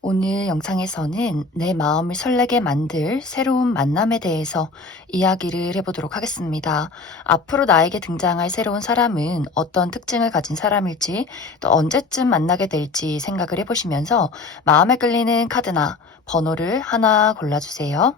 오늘 영상에서는 내 마음을 설레게 만들 새로운 만남에 대해서 이야기를 해보도록 하겠습니다. 앞으로 나에게 등장할 새로운 사람은 어떤 특징을 가진 사람일지, 또 언제쯤 만나게 될지 생각을 해보시면서 마음에 끌리는 카드나 번호를 하나 골라주세요.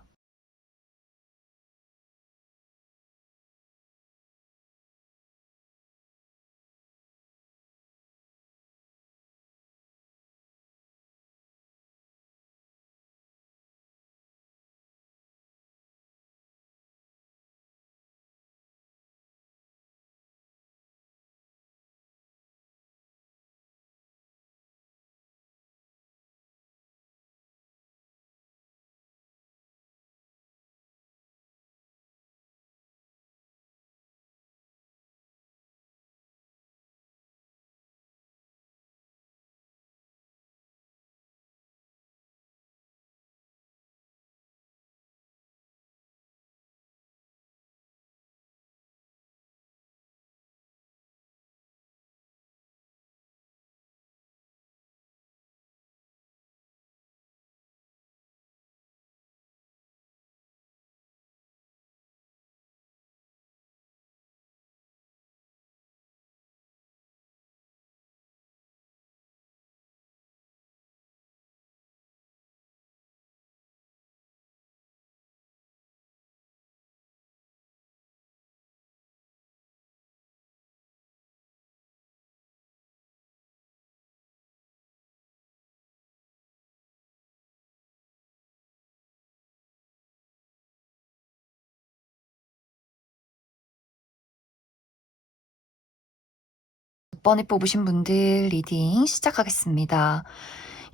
6번을 뽑으신 분들 리딩 시작하겠습니다.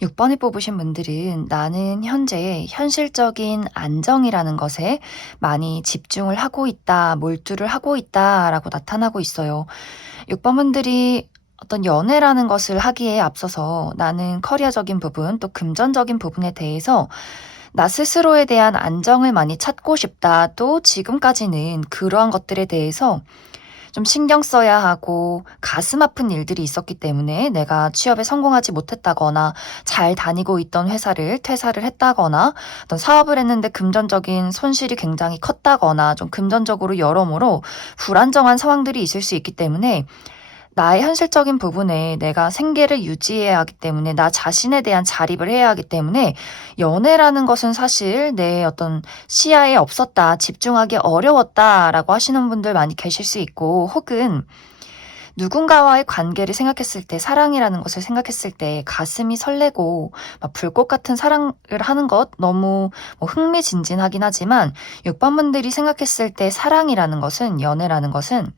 6번을 뽑으신 분들은 나는 현재 현실적인 안정이라는 것에 많이 집중을 하고 있다, 몰두를 하고 있다 라고 나타나고 있어요. 6번 분들이 어떤 연애라는 것을 하기에 앞서서 나는 커리어적인 부분, 또 금전적인 부분에 대해서 나 스스로에 대한 안정을 많이 찾고 싶다. 또 지금까지는 그러한 것들에 대해서 좀 신경 써야 하고 가슴 아픈 일들이 있었기 때문에 내가 취업에 성공하지 못했다거나 잘 다니고 있던 회사를 퇴사를 했다거나 어떤 사업을 했는데 금전적인 손실이 굉장히 컸다거나 좀 금전적으로 여러모로 불안정한 상황들이 있을 수 있기 때문에 나의 현실적인 부분에 내가 생계를 유지해야 하기 때문에 나 자신에 대한 자립을 해야 하기 때문에 연애라는 것은 사실 내 어떤 시야에 없었다, 집중하기 어려웠다라고 하시는 분들 많이 계실 수 있고 혹은 누군가와의 관계를 생각했을 때 사랑이라는 것을 생각했을 때 가슴이 설레고 막 불꽃 같은 사랑을 하는 것 너무 뭐 흥미진진하긴 하지만 6번 분들이 생각했을 때 사랑이라는 것은 연애라는 것은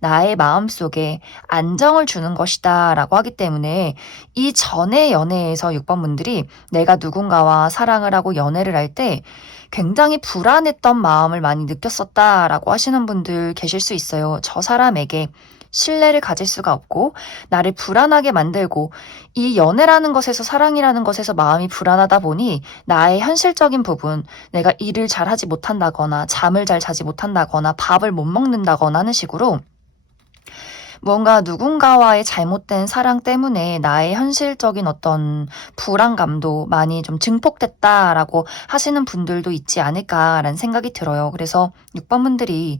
나의 마음속에 안정을 주는 것이다 라고 하기 때문에 이 전의 연애에서 6번 분들이 내가 누군가와 사랑을 하고 연애를 할 때 굉장히 불안했던 마음을 많이 느꼈었다라고 하시는 분들 계실 수 있어요. 저 사람에게 신뢰를 가질 수가 없고 나를 불안하게 만들고 이 연애라는 것에서 사랑이라는 것에서 마음이 불안하다 보니 나의 현실적인 부분 내가 일을 잘 하지 못한다거나 잠을 잘 자지 못한다거나 밥을 못 먹는다거나 하는 식으로 뭔가 누군가와의 잘못된 사랑 때문에 나의 현실적인 어떤 불안감도 많이 좀 증폭됐다라고 하시는 분들도 있지 않을까라는 생각이 들어요. 그래서 6번 분들이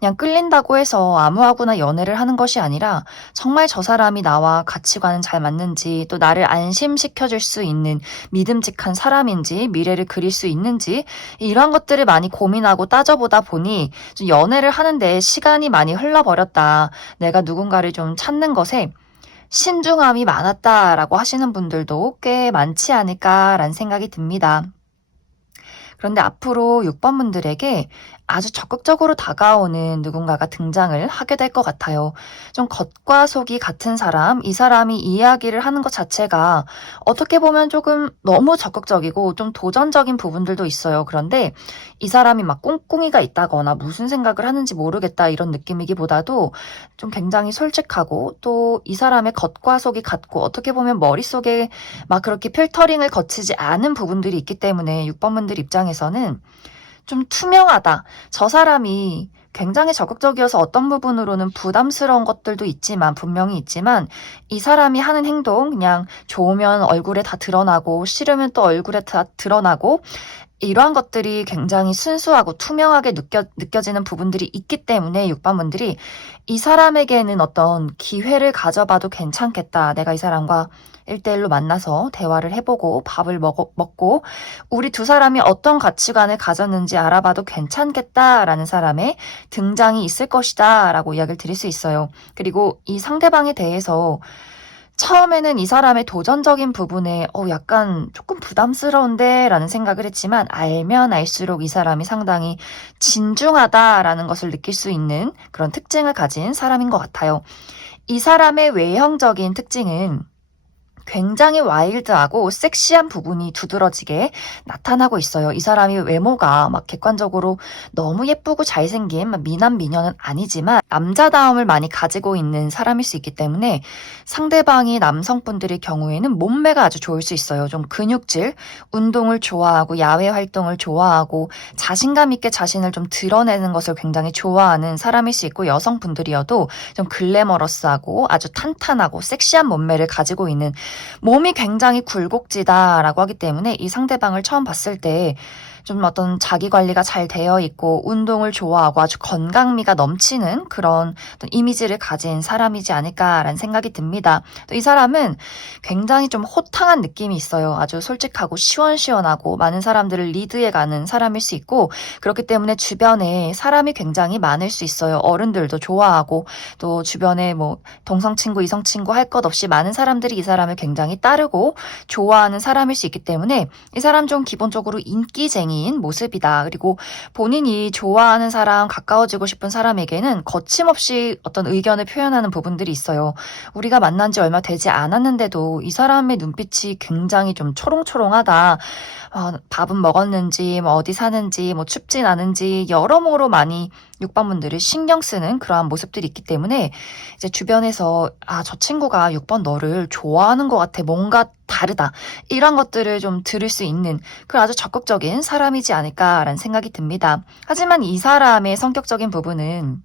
그냥 끌린다고 해서 아무하고나 연애를 하는 것이 아니라 정말 저 사람이 나와 가치관은 잘 맞는지 또 나를 안심시켜줄 수 있는 믿음직한 사람인지 미래를 그릴 수 있는지 이러한 것들을 많이 고민하고 따져보다 보니 좀 연애를 하는데 시간이 많이 흘러버렸다. 내가 누군가를 좀 찾는 것에 신중함이 많았다라고 하시는 분들도 꽤 많지 않을까라는 생각이 듭니다. 그런데 앞으로 6번 분들에게 아주 적극적으로 다가오는 누군가가 등장을 하게 될 것 같아요. 좀 겉과 속이 같은 사람, 이 사람이 이야기를 하는 것 자체가 어떻게 보면 조금 너무 적극적이고 좀 도전적인 부분들도 있어요. 그런데 이 사람이 막 꿍꿍이가 있다거나 무슨 생각을 하는지 모르겠다 이런 느낌이기보다도 좀 굉장히 솔직하고 또 이 사람의 겉과 속이 같고 어떻게 보면 머릿속에 막 그렇게 필터링을 거치지 않은 부분들이 있기 때문에 6번 분들 입장에서는 좀 투명하다. 저 사람이 굉장히 적극적이어서 어떤 부분으로는 부담스러운 것들도 있지만, 분명히 있지만, 이 사람이 하는 행동, 그냥 좋으면 얼굴에 다 드러나고, 싫으면 또 얼굴에 다 드러나고, 이러한 것들이 굉장히 순수하고 투명하게 느껴지는 부분들이 있기 때문에 6번 분들이 이 사람에게는 어떤 기회를 가져봐도 괜찮겠다. 내가 이 사람과 1대1로 만나서 대화를 해보고 밥을 먹고 우리 두 사람이 어떤 가치관을 가졌는지 알아봐도 괜찮겠다라는 사람의 등장이 있을 것이다 라고 이야기를 드릴 수 있어요. 그리고 이 상대방에 대해서 처음에는 이 사람의 도전적인 부분에 약간 조금 부담스러운데 라는 생각을 했지만 알면 알수록 이 사람이 상당히 진중하다라는 것을 느낄 수 있는 그런 특징을 가진 사람인 것 같아요. 이 사람의 외형적인 특징은 굉장히 와일드하고 섹시한 부분이 두드러지게 나타나고 있어요. 이 사람이 외모가 막 객관적으로 너무 예쁘고 잘생긴 미남 미녀는 아니지만 남자다움을 많이 가지고 있는 사람일 수 있기 때문에 상대방이 남성분들의 경우에는 몸매가 아주 좋을 수 있어요. 좀 근육질, 운동을 좋아하고 야외 활동을 좋아하고 자신감 있게 자신을 좀 드러내는 것을 굉장히 좋아하는 사람일 수 있고 여성분들이어도 좀 글래머러스하고 아주 탄탄하고 섹시한 몸매를 가지고 있는 몸이 굉장히 굴곡지다라고 하기 때문에 이 상대방을 처음 봤을 때 좀 어떤 자기 관리가 잘 되어 있고 운동을 좋아하고 아주 건강미가 넘치는 그런 어떤 이미지를 가진 사람이지 않을까라는 생각이 듭니다. 또 이 사람은 굉장히 좀 호탕한 느낌이 있어요. 아주 솔직하고 시원시원하고 많은 사람들을 리드해가는 사람일 수 있고 그렇기 때문에 주변에 사람이 굉장히 많을 수 있어요. 어른들도 좋아하고 또 주변에 뭐 동성친구, 이성친구 할 것 없이 많은 사람들이 이 사람을 굉장히 따르고 좋아하는 사람일 수 있기 때문에 이 사람 좀 기본적으로 인기쟁이인 모습이다. 그리고 본인이 좋아하는 사람, 가까워지고 싶은 사람에게는 거침없이 어떤 의견을 표현하는 부분들이 있어요. 우리가 만난 지 얼마 되지 않았는데도 이 사람의 눈빛이 굉장히 좀 초롱초롱하다. 밥은 먹었는지, 뭐 어디 사는지, 뭐 춥진 않은지 여러모로 많이 6번 분들을 신경 쓰는 그러한 모습들이 있기 때문에 이제 주변에서 저 친구가 6번 너를 좋아하는 것 같아. 뭔가 다르다. 이런 것들을 좀 들을 수 있는 그 아주 적극적인 사람이지 않을까라는 생각이 듭니다. 하지만 이 사람의 성격적인 부분은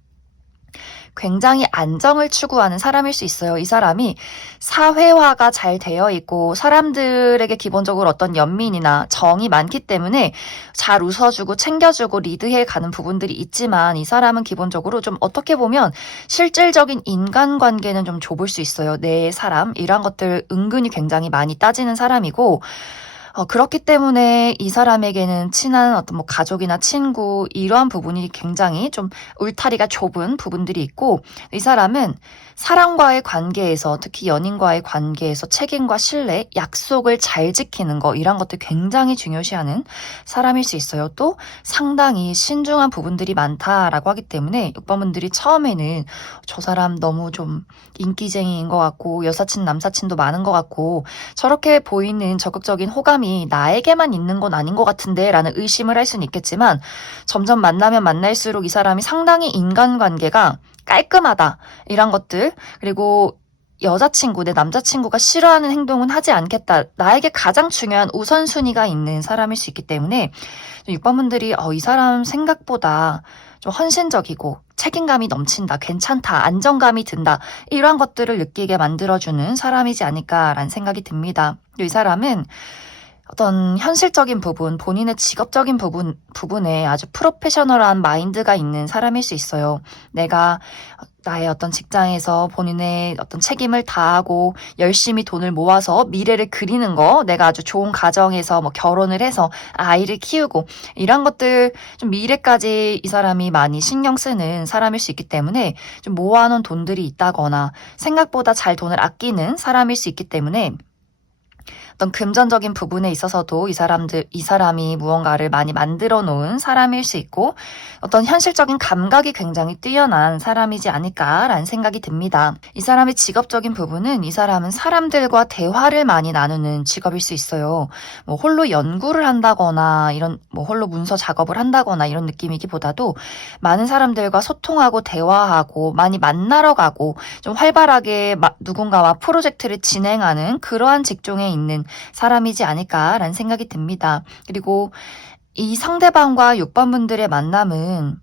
굉장히 안정을 추구하는 사람일 수 있어요. 이 사람이 사회화가 잘 되어 있고 사람들에게 기본적으로 어떤 연민이나 정이 많기 때문에 잘 웃어주고 챙겨주고 리드해 가는 부분들이 있지만 이 사람은 기본적으로 좀 어떻게 보면 실질적인 인간관계는 좀 좁을 수 있어요. 내 사람 이런 것들 은근히 굉장히 많이 따지는 사람이고 그렇기 때문에 이 사람에게는 친한 어떤 뭐 가족이나 친구 이러한 부분이 굉장히 좀 울타리가 좁은 부분들이 있고 이 사람은 사람과의 관계에서 특히 연인과의 관계에서 책임과 신뢰, 약속을 잘 지키는 거 이런 것들 굉장히 중요시하는 사람일 수 있어요. 또 상당히 신중한 부분들이 많다라고 하기 때문에 6번 분들이 처음에는 저 사람 너무 좀 인기쟁이인 것 같고 여사친 남사친도 많은 것 같고 저렇게 보이는 적극적인 호감이 나에게만 있는 건 아닌 것 같은데 라는 의심을 할 수는 있겠지만 점점 만나면 만날수록 이 사람이 상당히 인간관계가 깔끔하다 이런 것들 그리고 여자친구, 내 남자친구가 싫어하는 행동은 하지 않겠다. 나에게 가장 중요한 우선순위가 있는 사람일 수 있기 때문에 6번 분들이 이 사람 생각보다 좀 헌신적이고 책임감이 넘친다, 괜찮다, 안정감이 든다 이러한 것들을 느끼게 만들어주는 사람이지 않을까라는 생각이 듭니다. 이 사람은 어떤 현실적인 부분, 본인의 직업적인 부분에 아주 프로페셔널한 마인드가 있는 사람일 수 있어요. 내가 나의 어떤 직장에서 본인의 어떤 책임을 다하고 열심히 돈을 모아서 미래를 그리는 거, 내가 아주 좋은 가정에서 뭐 결혼을 해서 아이를 키우고 이런 것들 좀 미래까지 이 사람이 많이 신경 쓰는 사람일 수 있기 때문에 좀 모아놓은 돈들이 있다거나 생각보다 잘 돈을 아끼는 사람일 수 있기 때문에 어떤 금전적인 부분에 있어서도 이 사람이 무언가를 많이 만들어 놓은 사람일 수 있고 어떤 현실적인 감각이 굉장히 뛰어난 사람이지 않을까라는 생각이 듭니다. 이 사람의 직업적인 부분은 이 사람은 사람들과 대화를 많이 나누는 직업일 수 있어요. 뭐 홀로 연구를 한다거나 이런 뭐 홀로 문서 작업을 한다거나 이런 느낌이기보다도 많은 사람들과 소통하고 대화하고 많이 만나러 가고 좀 활발하게 누군가와 프로젝트를 진행하는 그러한 직종에 있는 사람이지 않을까라는 생각이 듭니다. 그리고 이 상대방과 6번 분들의 만남은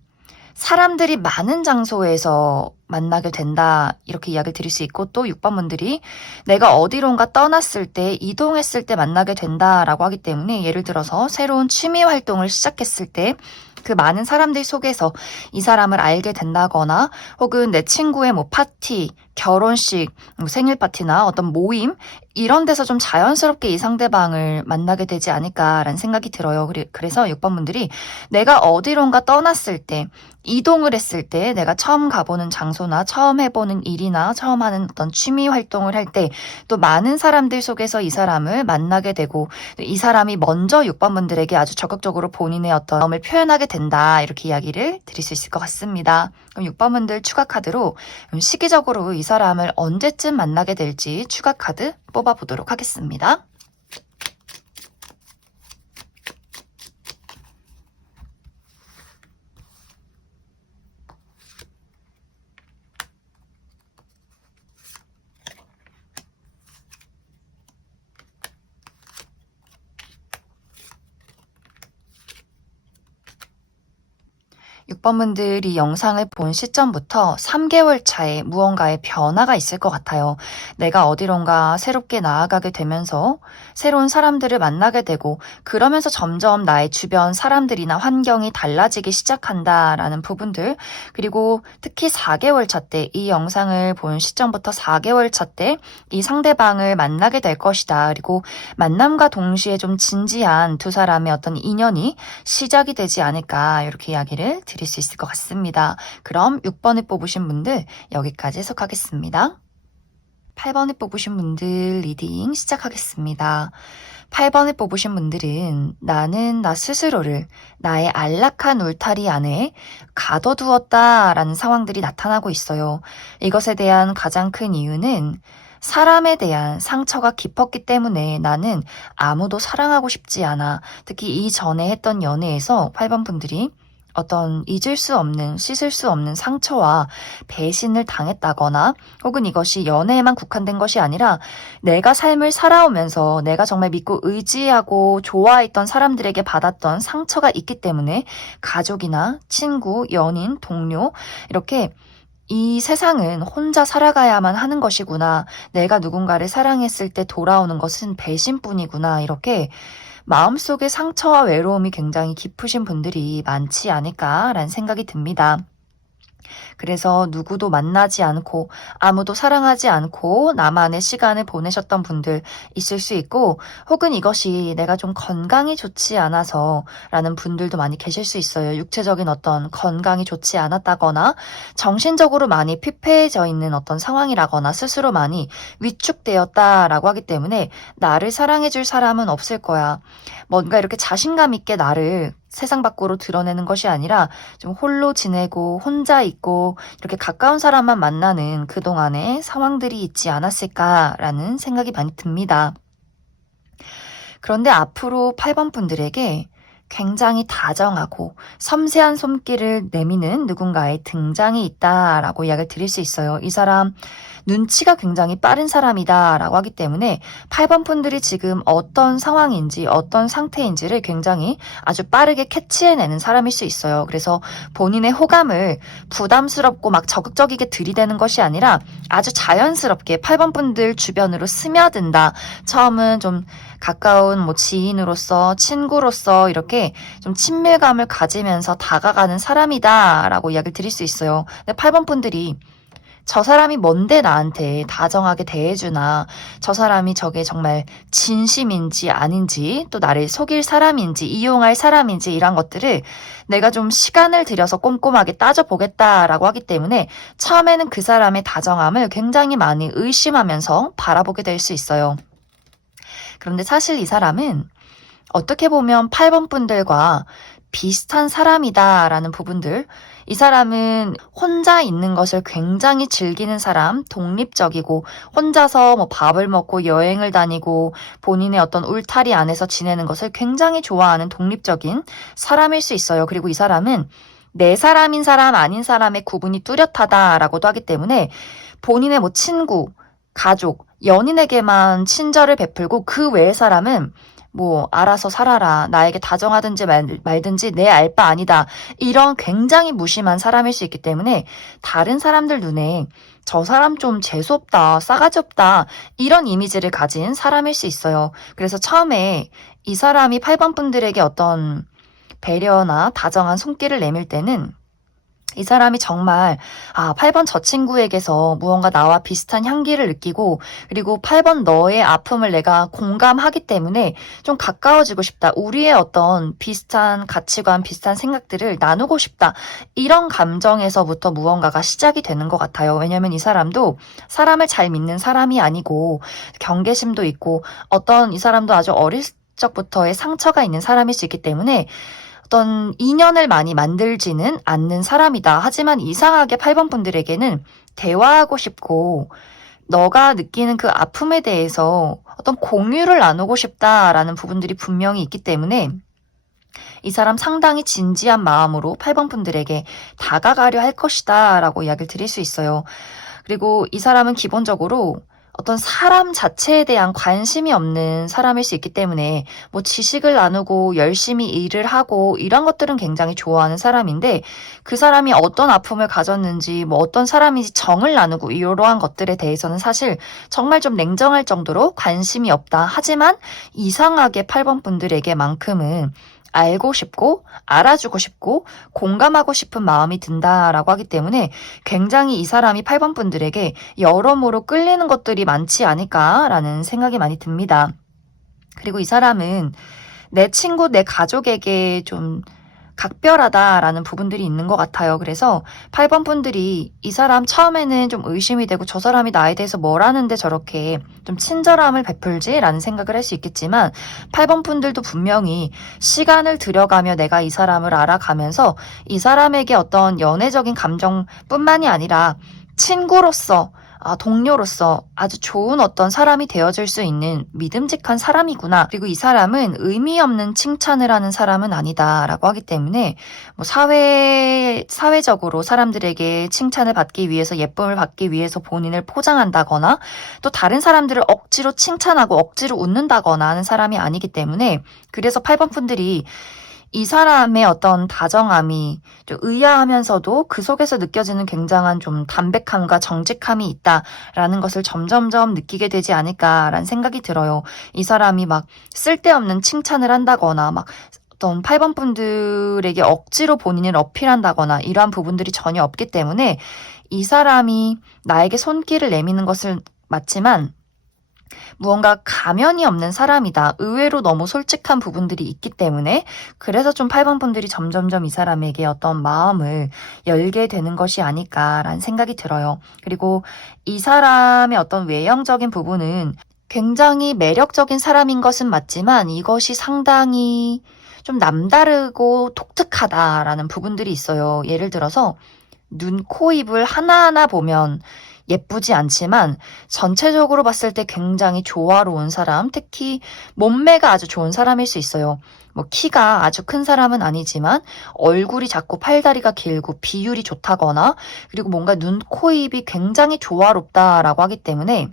사람들이 많은 장소에서 만나게 된다 이렇게 이야기를 드릴 수 있고, 또 6번 분들이 내가 어디론가 떠났을 때, 이동했을 때 만나게 된다라고 하기 때문에, 예를 들어서 새로운 취미 활동을 시작했을 때 그 많은 사람들 속에서 이 사람을 알게 된다거나, 혹은 내 친구의 뭐 파티, 결혼식, 뭐 생일 파티나 어떤 모임 이런 데서 좀 자연스럽게 이 상대방을 만나게 되지 않을까라는 생각이 들어요. 그래서 6번 분들이 내가 어디론가 떠났을 때, 이동을 했을 때, 내가 처음 가보는 장소나 처음 해보는 일이나 처음 하는 어떤 취미 활동을 할 때 또 많은 사람들 속에서 이 사람을 만나게 되고, 이 사람이 먼저 6번 분들에게 아주 적극적으로 본인의 어떤 마음을 표현하게 된다 이렇게 이야기를 드릴 수 있을 것 같습니다. 그럼 6번 분들 추가 카드로 시기적으로 이 사람을 언제쯤 만나게 될지 추가 카드 뽑아보도록 하겠습니다. 6번 분들이 영상을 본 시점부터 3개월 차에 무언가의 변화가 있을 것 같아요. 내가 어디론가 새롭게 나아가게 되면서 새로운 사람들을 만나게 되고, 그러면서 점점 나의 주변 사람들이나 환경이 달라지기 시작한다라는 부분들, 그리고 특히 4개월 차 때, 이 영상을 본 시점부터 4개월 차 때 이 상대방을 만나게 될 것이다. 그리고 만남과 동시에 좀 진지한 두 사람의 어떤 인연이 시작이 되지 않을까 이렇게 이야기를 드릴 수 있을 것 같습니다. 그럼 6번을 뽑으신 분들 여기까지 해석하겠습니다. 8번을 뽑으신 분들 리딩 시작하겠습니다. 8번을 뽑으신 분들은 나는 나 스스로를 나의 안락한 울타리 안에 가둬두었다라는 상황들이 나타나고 있어요. 이것에 대한 가장 큰 이유는 사람에 대한 상처가 깊었기 때문에 나는 아무도 사랑하고 싶지 않아. 특히 이전에 했던 연애에서 8번 분들이 어떤 잊을 수 없는, 씻을 수 없는 상처와 배신을 당했다거나, 혹은 이것이 연애에만 국한된 것이 아니라 내가 삶을 살아오면서 내가 정말 믿고 의지하고 좋아했던 사람들에게 받았던 상처가 있기 때문에 가족이나 친구, 연인, 동료 이렇게 이 세상은 혼자 살아가야만 하는 것이구나. 내가 누군가를 사랑했을 때 돌아오는 것은 배신뿐이구나. 이렇게 마음속의 상처와 외로움이 굉장히 깊으신 분들이 많지 않을까라는 생각이 듭니다. 그래서 누구도 만나지 않고 아무도 사랑하지 않고 나만의 시간을 보내셨던 분들 있을 수 있고, 혹은 이것이 내가 좀 건강이 좋지 않아서 라는 분들도 많이 계실 수 있어요. 육체적인 어떤 건강이 좋지 않았다거나 정신적으로 많이 피폐해져 있는 어떤 상황이라거나 스스로 많이 위축되었다라고 하기 때문에 나를 사랑해줄 사람은 없을 거야. 뭔가 이렇게 자신감 있게 나를 세상 밖으로 드러내는 것이 아니라 좀 홀로 지내고 혼자 있고 이렇게 가까운 사람만 만나는 그동안의 상황들이 있지 않았을까라는 생각이 많이 듭니다. 그런데 앞으로 8번 분들에게 굉장히 다정하고 섬세한 손길을 내미는 누군가의 등장이 있다라고 이야기를 드릴 수 있어요. 이 사람 눈치가 굉장히 빠른 사람이다라고 하기 때문에 8번 분들이 지금 어떤 상황인지 어떤 상태인지를 굉장히 아주 빠르게 캐치해내는 사람일 수 있어요. 그래서 본인의 호감을 부담스럽고 막 적극적이게 들이대는 것이 아니라 아주 자연스럽게 8번 분들 주변으로 스며든다. 처음은 좀 가까운 뭐 지인으로서, 친구로서 이렇게 좀 친밀감을 가지면서 다가가는 사람이다라고 이야기를 드릴 수 있어요. 근데 8번 분들이 저 사람이 뭔데 나한테 다정하게 대해주나, 저 사람이 저게 정말 진심인지 아닌지, 또 나를 속일 사람인지 이용할 사람인지 이런 것들을 내가 좀 시간을 들여서 꼼꼼하게 따져보겠다라고 하기 때문에 처음에는 그 사람의 다정함을 굉장히 많이 의심하면서 바라보게 될 수 있어요. 그런데 사실 이 사람은 어떻게 보면 8번 분들과 비슷한 사람이다라는 부분들, 이 사람은 혼자 있는 것을 굉장히 즐기는 사람, 독립적이고 혼자서 뭐 밥을 먹고 여행을 다니고 본인의 어떤 울타리 안에서 지내는 것을 굉장히 좋아하는 독립적인 사람일 수 있어요. 그리고 이 사람은 내 사람인 사람 아닌 사람의 구분이 뚜렷하다라고도 하기 때문에 본인의 뭐 친구, 가족, 연인에게만 친절을 베풀고 그 외의 사람은 뭐 알아서 살아라. 나에게 다정하든지 말든지 내 알 바 아니다. 이런 굉장히 무심한 사람일 수 있기 때문에 다른 사람들 눈에 저 사람 좀 재수없다, 싸가지 없다, 이런 이미지를 가진 사람일 수 있어요. 그래서 처음에 이 사람이 8번 분들에게 어떤 배려나 다정한 손길을 내밀 때는 이 사람이 정말 8번 저 친구에게서 무언가 나와 비슷한 향기를 느끼고, 그리고 8번 너의 아픔을 내가 공감하기 때문에 좀 가까워지고 싶다. 우리의 어떤 비슷한 가치관, 비슷한 생각들을 나누고 싶다. 이런 감정에서부터 무언가가 시작이 되는 것 같아요. 왜냐면 이 사람도 사람을 잘 믿는 사람이 아니고 경계심도 있고 어떤 이 사람도 아주 어릴 적부터의 상처가 있는 사람일 수 있기 때문에 어떤 인연을 많이 만들지는 않는 사람이다. 하지만 이상하게 8번 분들에게는 대화하고 싶고 너가 느끼는 그 아픔에 대해서 어떤 공유를 나누고 싶다라는 부분들이 분명히 있기 때문에 이 사람 상당히 진지한 마음으로 8번 분들에게 다가가려 할 것이다 라고 이야기를 드릴 수 있어요. 그리고 이 사람은 기본적으로 어떤 사람 자체에 대한 관심이 없는 사람일 수 있기 때문에 뭐 지식을 나누고 열심히 일을 하고 이런 것들은 굉장히 좋아하는 사람인데, 그 사람이 어떤 아픔을 가졌는지 뭐 어떤 사람인지 정을 나누고 이러한 것들에 대해서는 사실 정말 좀 냉정할 정도로 관심이 없다. 하지만 이상하게 8번 분들에게만큼은 알고 싶고 알아주고 싶고 공감하고 싶은 마음이 든다라고 하기 때문에 굉장히 이 사람이 8번 분들에게 여러모로 끌리는 것들이 많지 않을까라는 생각이 많이 듭니다. 그리고 이 사람은 내 친구, 내 가족에게 좀 각별하다라는 부분들이 있는 것 같아요. 그래서 8번 분들이 이 사람 처음에는 좀 의심이 되고 저 사람이 나에 대해서 뭘 하는데 저렇게 좀 친절함을 베풀지라는 생각을 할 수 있겠지만, 8번 분들도 분명히 시간을 들여가며 내가 이 사람을 알아가면서 이 사람에게 어떤 연애적인 감정뿐만이 아니라 친구로서 동료로서 아주 좋은 어떤 사람이 되어줄 수 있는 믿음직한 사람이구나. 그리고 이 사람은 의미 없는 칭찬을 하는 사람은 아니다라고 하기 때문에 뭐 사회적으로 사람들에게 칭찬을 받기 위해서, 예쁨을 받기 위해서 본인을 포장한다거나 또 다른 사람들을 억지로 칭찬하고 억지로 웃는다거나 하는 사람이 아니기 때문에, 그래서 8번 분들이 이 사람의 어떤 다정함이 좀 의아하면서도 그 속에서 느껴지는 굉장한 좀 담백함과 정직함이 있다라는 것을 점점점 느끼게 되지 않을까라는 생각이 들어요. 이 사람이 막 쓸데없는 칭찬을 한다거나 막 어떤 8번 분들에게 억지로 본인을 어필한다거나 이러한 부분들이 전혀 없기 때문에 이 사람이 나에게 손길을 내미는 것을 맞지만 무언가 가면이 없는 사람이다. 의외로 너무 솔직한 부분들이 있기 때문에, 그래서 좀 8번 분들이 점점점 이 사람에게 어떤 마음을 열게 되는 것이 아닐까라는 생각이 들어요. 그리고 이 사람의 어떤 외형적인 부분은 굉장히 매력적인 사람인 것은 맞지만 이것이 상당히 좀 남다르고 독특하다라는 부분들이 있어요. 예를 들어서 눈, 코, 입을 하나하나 보면 예쁘지 않지만 전체적으로 봤을 때 굉장히 조화로운 사람, 특히 몸매가 아주 좋은 사람일 수 있어요. 뭐 키가 아주 큰 사람은 아니지만 얼굴이 작고 팔다리가 길고 비율이 좋다거나, 그리고 뭔가 눈, 코, 입이 굉장히 조화롭다라고 하기 때문에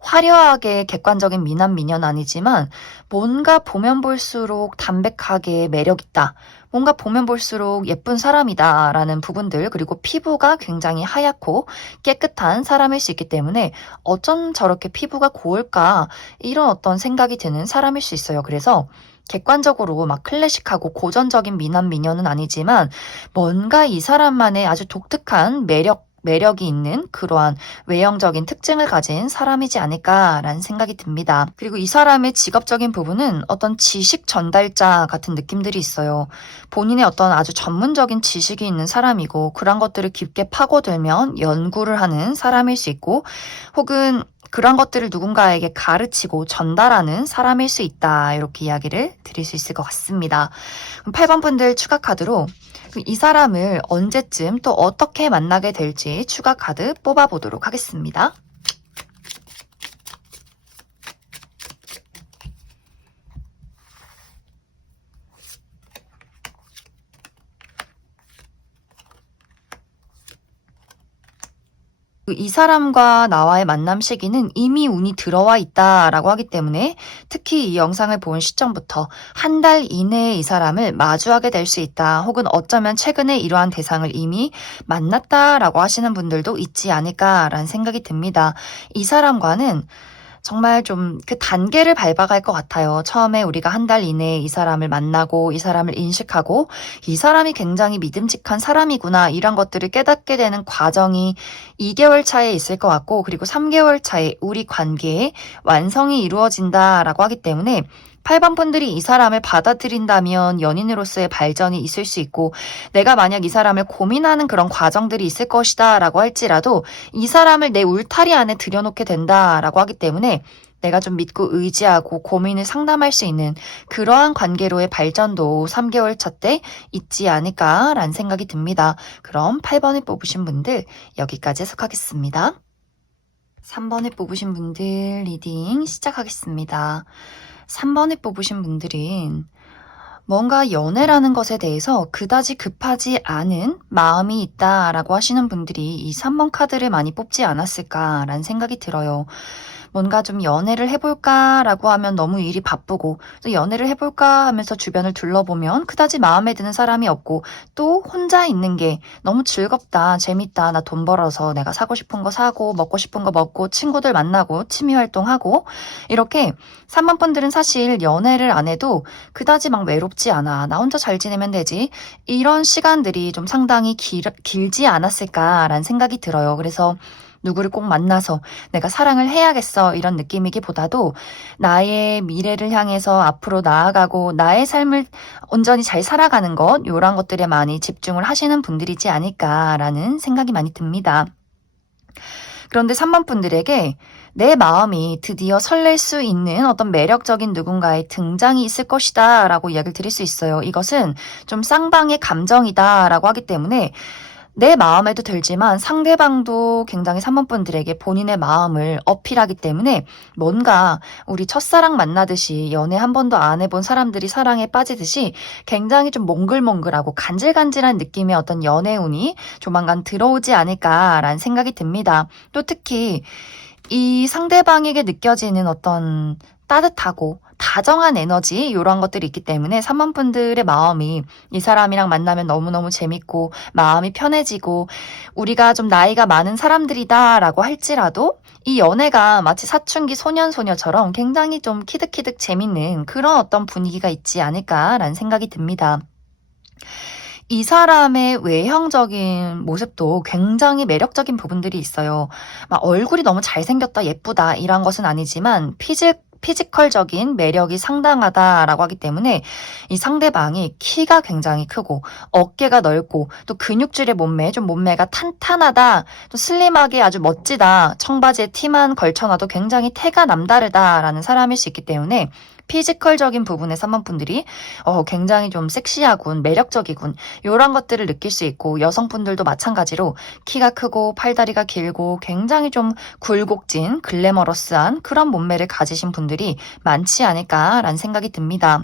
화려하게 객관적인 미남 미녀는 아니지만 뭔가 보면 볼수록 담백하게 매력있다. 뭔가 보면 볼수록 예쁜 사람이다 라는 부분들, 그리고 피부가 굉장히 하얗고 깨끗한 사람일 수 있기 때문에 어쩜 저렇게 피부가 고울까, 이런 어떤 생각이 드는 사람일 수 있어요. 그래서 객관적으로 막 클래식하고 고전적인 미남 미녀는 아니지만 뭔가 이 사람만의 아주 독특한 매력이 있는 그러한 외형적인 특징을 가진 사람이지 않을까라는 생각이 듭니다. 그리고 이 사람의 직업적인 부분은 어떤 지식 전달자 같은 느낌들이 있어요. 본인의 어떤 아주 전문적인 지식이 있는 사람이고, 그런 것들을 깊게 파고들면 연구를 하는 사람일 수 있고, 혹은 그런 것들을 누군가에게 가르치고 전달하는 사람일 수 있다. 이렇게 이야기를 드릴 수 있을 것 같습니다. 그럼 8번 분들 추가 카드로 이 사람을 언제쯤 또 어떻게 만나게 될지 추가 카드 뽑아보도록 하겠습니다. 이 사람과 나와의 만남 시기는 이미 운이 들어와 있다라고 하기 때문에, 특히 이 영상을 본 시점부터 한 달 이내에 이 사람을 마주하게 될 수 있다. 혹은 어쩌면 최근에 이러한 대상을 이미 만났다라고 하시는 분들도 있지 않을까라는 생각이 듭니다. 이 사람과는 정말 좀 그 단계를 밟아갈 것 같아요. 처음에 우리가 한 달 이내에 이 사람을 만나고 이 사람을 인식하고 이 사람이 굉장히 믿음직한 사람이구나 이런 것들을 깨닫게 되는 과정이 2개월 차에 있을 것 같고 그리고 3개월 차에 우리 관계의 완성이 이루어진다라고 하기 때문에 8번 분들이 이 사람을 받아들인다면 연인으로서의 발전이 있을 수 있고 내가 만약 이 사람을 고민하는 그런 과정들이 있을 것이다 라고 할지라도 이 사람을 내 울타리 안에 들여놓게 된다라고 하기 때문에 내가 좀 믿고 의지하고 고민을 상담할 수 있는 그러한 관계로의 발전도 3개월 차 때 있지 않을까라는 생각이 듭니다. 그럼 8번을 뽑으신 분들 여기까지 해석하겠습니다. 3번을 뽑으신 분들 리딩 시작하겠습니다. 3번을 뽑으신 분들은 뭔가 연애라는 것에 대해서 그다지 급하지 않은 마음이 있다라고 하시는 분들이 이 3번 카드를 많이 뽑지 않았을까라는 생각이 들어요. 뭔가 좀 연애를 해볼까라고 하면 너무 일이 바쁘고 또 연애를 해볼까 하면서 주변을 둘러보면 그다지 마음에 드는 사람이 없고 또 혼자 있는 게 너무 즐겁다, 재밌다, 나 돈 벌어서 내가 사고 싶은 거 사고 먹고 싶은 거 먹고 친구들 만나고 취미활동하고 이렇게 3번 분들은 사실 연애를 안 해도 그다지 막 외롭지 않아. 나 혼자 잘 지내면 되지. 이런 시간들이 좀 상당히 길지 않았을까라는 생각이 들어요. 그래서 누구를 꼭 만나서 내가 사랑을 해야겠어 이런 느낌이기보다도 나의 미래를 향해서 앞으로 나아가고 나의 삶을 온전히 잘 살아가는 것 이런 것들에 많이 집중을 하시는 분들이지 않을까라는 생각이 많이 듭니다. 그런데 3번 분들에게 내 마음이 드디어 설렐 수 있는 어떤 매력적인 누군가의 등장이 있을 것이다 라고 이야기를 드릴 수 있어요. 이것은 좀 쌍방의 감정이다 라고 하기 때문에 내 마음에도 들지만 상대방도 굉장히 3번 분들에게 본인의 마음을 어필하기 때문에 뭔가 우리 첫사랑 만나듯이 연애 한 번도 안 해본 사람들이 사랑에 빠지듯이 굉장히 좀 몽글몽글하고 간질간질한 느낌의 어떤 연애운이 조만간 들어오지 않을까라는 생각이 듭니다. 또 특히 이 상대방에게 느껴지는 어떤 따뜻하고 다정한 에너지 이런 것들이 있기 때문에 3번 분들의 마음이 이 사람이랑 만나면 너무너무 재밌고 마음이 편해지고 우리가 좀 나이가 많은 사람들이다 라고 할지라도 이 연애가 마치 사춘기 소년소녀처럼 굉장히 좀 키득키득 재밌는 그런 어떤 분위기가 있지 않을까라는 생각이 듭니다. 이 사람의 외형적인 모습도 굉장히 매력적인 부분들이 있어요. 막 얼굴이 너무 잘생겼다, 예쁘다 이런 것은 아니지만 피지컬적인 매력이 상당하다라고 하기 때문에 이 상대방이 키가 굉장히 크고 어깨가 넓고 또 근육질의 몸매, 좀 몸매가 탄탄하다, 또 슬림하게 아주 멋지다, 청바지에 티만 걸쳐놔도 굉장히 태가 남다르다라는 사람일 수 있기 때문에 피지컬적인 부분에 3번 분들이 굉장히 좀 섹시하군, 매력적이군 이런 것들을 느낄 수 있고 여성분들도 마찬가지로 키가 크고 팔다리가 길고 굉장히 좀 굴곡진 글래머러스한 그런 몸매를 가지신 분들이 많지 않을까라는 생각이 듭니다.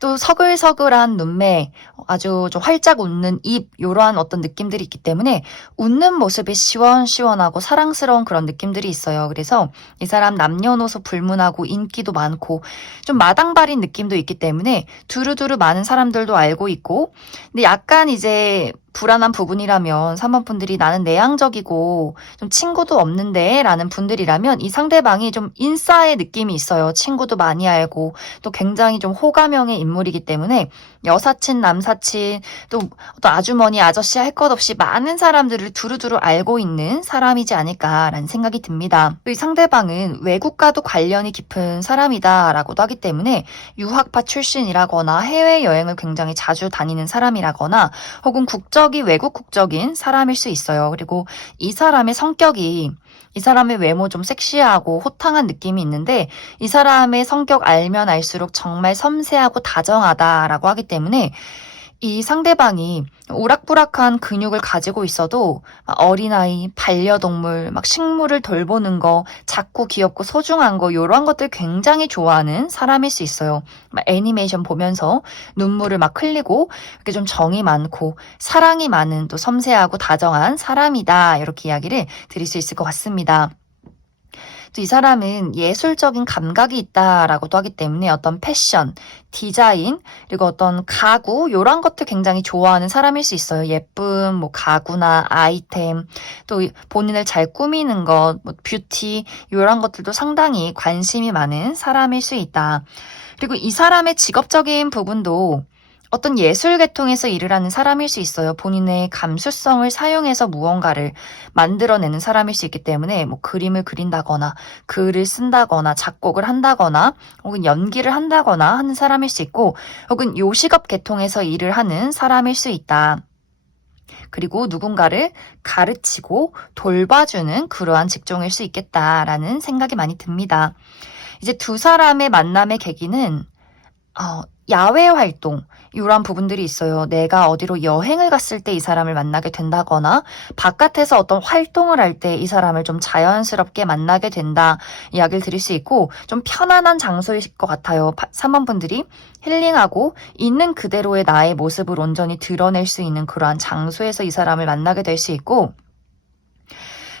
또 서글서글한 눈매, 아주 좀 활짝 웃는 입 이러한 어떤 느낌들이 있기 때문에 웃는 모습이 시원시원하고 사랑스러운 그런 느낌들이 있어요. 그래서 이 사람 남녀노소 불문하고 인기도 많고 좀 마당발인 느낌도 있기 때문에 두루두루 많은 사람들도 알고 있고 근데 약간 이제 불안한 부분이라면 3번 분들이 나는 내향적이고 좀 친구도 없는데 라는 분들이라면 이 상대방이 좀 인싸의 느낌이 있어요. 친구도 많이 알고 또 굉장히 좀 호감형의 인물이기 때문에 여사친, 남사친, 또 아주머니, 아저씨 할 것 없이 많은 사람들을 두루두루 알고 있는 사람이지 않을까라는 생각이 듭니다. 또 이 상대방은 외국과도 관련이 깊은 사람이다라고도 하기 때문에 유학파 출신이라거나 해외여행을 굉장히 자주 다니는 사람이라거나 혹은 외국 국적인 사람일 수 있어요. 그리고 이 사람의 성격이 이 사람의 외모 좀 섹시하고 호탕한 느낌이 있는데 이 사람의 성격 알면 알수록 정말 섬세하고 다정하다라고 하기 때문에 이 상대방이 우락부락한 근육을 가지고 있어도 어린아이, 반려동물, 막 식물을 돌보는 거, 작고 귀엽고 소중한 거 이런 것들 굉장히 좋아하는 사람일 수 있어요. 막 애니메이션 보면서 눈물을 막 흘리고 이렇게 좀 정이 많고 사랑이 많은 또 섬세하고 다정한 사람이다 이렇게 이야기를 드릴 수 있을 것 같습니다. 또 이 사람은 예술적인 감각이 있다라고도 하기 때문에 어떤 패션, 디자인, 그리고 어떤 가구 요런 것들 굉장히 좋아하는 사람일 수 있어요. 예쁜 뭐 가구나 아이템, 또 본인을 잘 꾸미는 것, 뭐 뷰티 요런 것들도 상당히 관심이 많은 사람일 수 있다. 그리고 이 사람의 직업적인 부분도 어떤 예술 계통에서 일을 하는 사람일 수 있어요. 본인의 감수성을 사용해서 무언가를 만들어내는 사람일 수 있기 때문에 뭐 그림을 그린다거나 글을 쓴다거나 작곡을 한다거나 혹은 연기를 한다거나 하는 사람일 수 있고 혹은 요식업 계통에서 일을 하는 사람일 수 있다. 그리고 누군가를 가르치고 돌봐주는 그러한 직종일 수 있겠다라는 생각이 많이 듭니다. 이제 두 사람의 만남의 계기는 야외 활동, 이런 부분들이 있어요. 내가 어디로 여행을 갔을 때 이 사람을 만나게 된다거나, 바깥에서 어떤 활동을 할 때 이 사람을 좀 자연스럽게 만나게 된다, 이야기를 드릴 수 있고, 좀 편안한 장소일 것 같아요. 3번 분들이 힐링하고, 있는 그대로의 나의 모습을 온전히 드러낼 수 있는 그러한 장소에서 이 사람을 만나게 될 수 있고,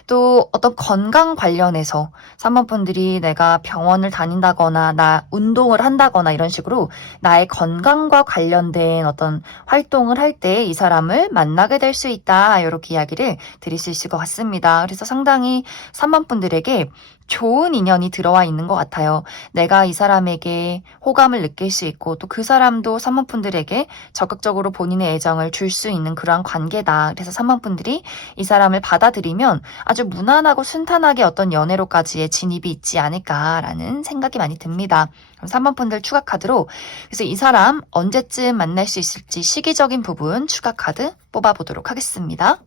또 어떤 건강 관련해서 3번 분들이 내가 병원을 다닌다거나 나 운동을 한다거나 이런 식으로 나의 건강과 관련된 어떤 활동을 할 때 이 사람을 만나게 될 수 있다. 이렇게 이야기를 드릴 수 있을 것 같습니다. 그래서 상당히 3번 분들에게 좋은 인연이 들어와 있는 것 같아요. 내가 이 사람에게 호감을 느낄 수 있고 또 그 사람도 3번 분들에게 적극적으로 본인의 애정을 줄 수 있는 그러한 관계다. 그래서 3번 분들이 이 사람을 받아들이면 아주 무난하고 순탄하게 어떤 연애로까지의 진입이 있지 않을까라는 생각이 많이 듭니다. 그럼 3번 분들 추가 카드로 그래서 이 사람 언제쯤 만날 수 있을지 시기적인 부분 추가 카드 뽑아보도록 하겠습니다.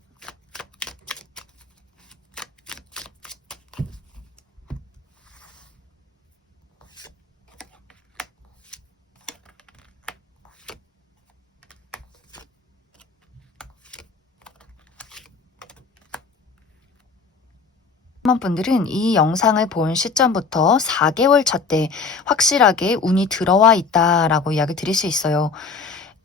3번 분들은 이 영상을 본 시점부터 4개월 차 때 확실하게 운이 들어와 있다라고 이야기 드릴 수 있어요.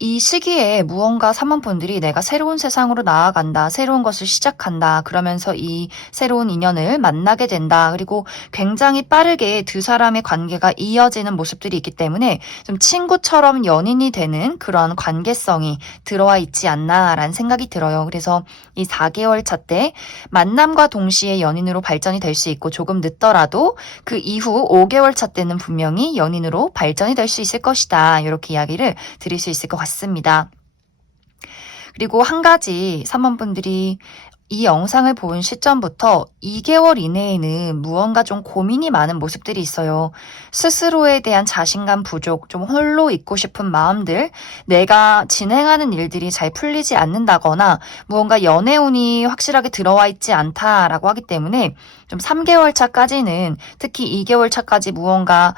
이 시기에 무언가 3번 분들이 내가 새로운 세상으로 나아간다, 새로운 것을 시작한다, 그러면서 이 새로운 인연을 만나게 된다, 그리고 굉장히 빠르게 두 사람의 관계가 이어지는 모습들이 있기 때문에 좀 친구처럼 연인이 되는 그런 관계성이 들어와 있지 않나라는 생각이 들어요. 그래서 이 4개월 차 때 만남과 동시에 연인으로 발전이 될 수 있고 조금 늦더라도 그 이후 5개월 차 때는 분명히 연인으로 발전이 될 수 있을 것이다. 이렇게 이야기를 드릴 수 있을 것 같습니다. 그리고 한 가지 3번 분들이 이 영상을 본 시점부터 2개월 이내에는 무언가 좀 고민이 많은 모습들이 있어요. 스스로에 대한 자신감 부족, 좀 홀로 있고 싶은 마음들, 내가 진행하는 일들이 잘 풀리지 않는다거나 무언가 연애운이 확실하게 들어와 있지 않다라고 하기 때문에 좀 3개월 차까지는 특히 2개월 차까지 무언가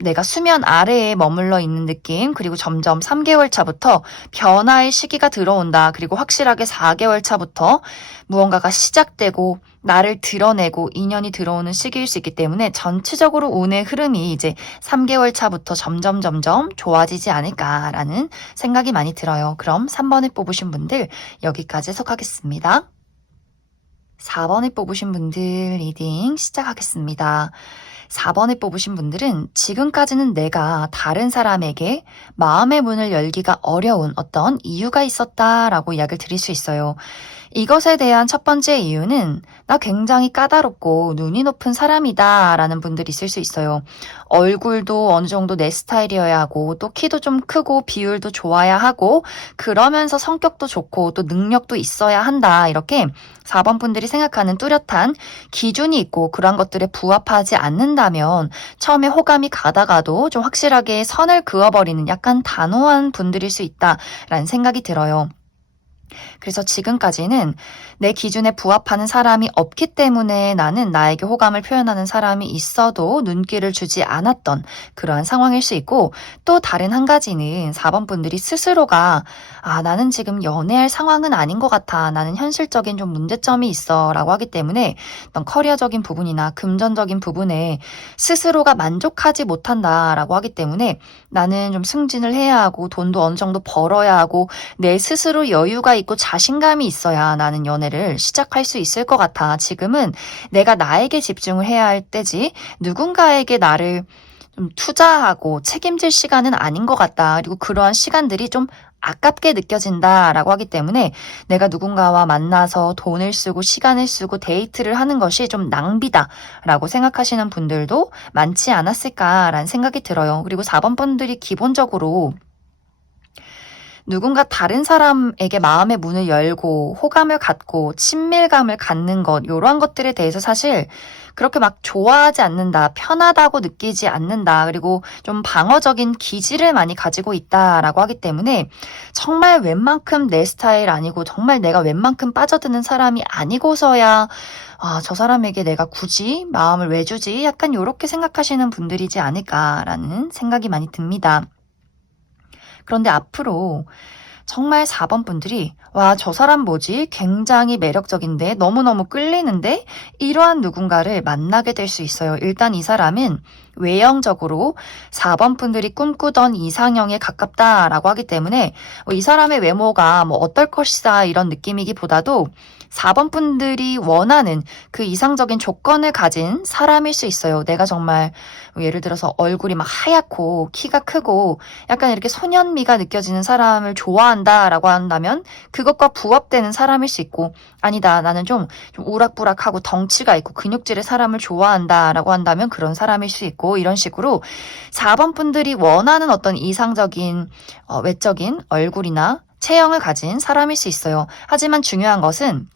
내가 수면 아래에 머물러 있는 느낌, 그리고 점점 3개월 차부터 변화의 시기가 들어온다. 그리고 확실하게 4개월 차부터 무언가가 시작되고 나를 드러내고 인연이 들어오는 시기일 수 있기 때문에 전체적으로 운의 흐름이 이제 3개월 차부터 점점 좋아지지 않을까라는 생각이 많이 들어요. 그럼 3번을 뽑으신 분들 여기까지 해석하겠습니다. 4번을 뽑으신 분들 리딩 시작하겠습니다. 4번을 뽑으신 분들은 지금까지는 내가 다른 사람에게 마음의 문을 열기가 어려운 어떤 이유가 있었다라고 이야기를 드릴 수 있어요. 이것에 대한 첫 번째 이유는 나 굉장히 까다롭고 눈이 높은 사람이다 라는 분들이 있을 수 있어요. 얼굴도 어느 정도 내 스타일이어야 하고 또 키도 좀 크고 비율도 좋아야 하고 그러면서 성격도 좋고 또 능력도 있어야 한다. 이렇게 4번 분들이 생각하는 뚜렷한 기준이 있고 그런 것들에 부합하지 않는다면 처음에 호감이 가다가도 좀 확실하게 선을 그어버리는 약간 단호한 분들일 수 있다라는 생각이 들어요. 그래서 지금까지는 내 기준에 부합하는 사람이 없기 때문에 나는 나에게 호감을 표현하는 사람이 있어도 눈길을 주지 않았던 그러한 상황일 수 있고 또 다른 한 가지는 4번 분들이 스스로가 나는 지금 연애할 상황은 아닌 것 같아. 나는 현실적인 좀 문제점이 있어 라고 하기 때문에 어떤 커리어적인 부분이나 금전적인 부분에 스스로가 만족하지 못한다라고 하기 때문에 나는 좀 승진을 해야 하고 돈도 어느 정도 벌어야 하고 내 스스로 여유가 있고 자신감이 있어야 나는 연애를 시작할 수 있을 것 같아. 지금은 내가 나에게 집중을 해야 할 때지 누군가에게 나를 좀 투자하고 책임질 시간은 아닌 것 같다. 그리고 그러한 시간들이 좀 아깝게 느껴진다라고 하기 때문에 내가 누군가와 만나서 돈을 쓰고 시간을 쓰고 데이트를 하는 것이 좀 낭비다라고 생각하시는 분들도 많지 않았을까라는 생각이 들어요. 그리고 4번 분들이 기본적으로 누군가 다른 사람에게 마음의 문을 열고 호감을 갖고 친밀감을 갖는 것, 이러한 것들에 대해서 사실 그렇게 막 좋아하지 않는다, 편하다고 느끼지 않는다, 그리고 좀 방어적인 기질을 많이 가지고 있다라고 하기 때문에 정말 웬만큼 내 스타일 아니고 정말 내가 웬만큼 빠져드는 사람이 아니고서야 저 사람에게 내가 굳이 마음을 왜 주지? 약간 이렇게 생각하시는 분들이지 않을까라는 생각이 많이 듭니다. 그런데 앞으로 정말 4번 분들이 와, 저 사람 뭐지? 굉장히 매력적인데 너무너무 끌리는데 이러한 누군가를 만나게 될 수 있어요. 일단 이 사람은 외형적으로 4번 분들이 꿈꾸던 이상형에 가깝다라고 하기 때문에 이 사람의 외모가 뭐 어떨 것이다 이런 느낌이기보다도 4번 분들이 원하는 그 이상적인 조건을 가진 사람일 수 있어요. 내가 정말 예를 들어서 얼굴이 막 하얗고 키가 크고 약간 이렇게 소년미가 느껴지는 사람을 좋아한다라고 한다면 그것과 부합되는 사람일 수 있고, 아니다, 나는 좀 우락부락하고 덩치가 있고 근육질의 사람을 좋아한다라고 한다면 그런 사람일 수 있고, 이런 식으로 4번 분들이 원하는 어떤 이상적인 외적인 얼굴이나 체형을 가진 사람일 수 있어요. 하지만 중요한 것은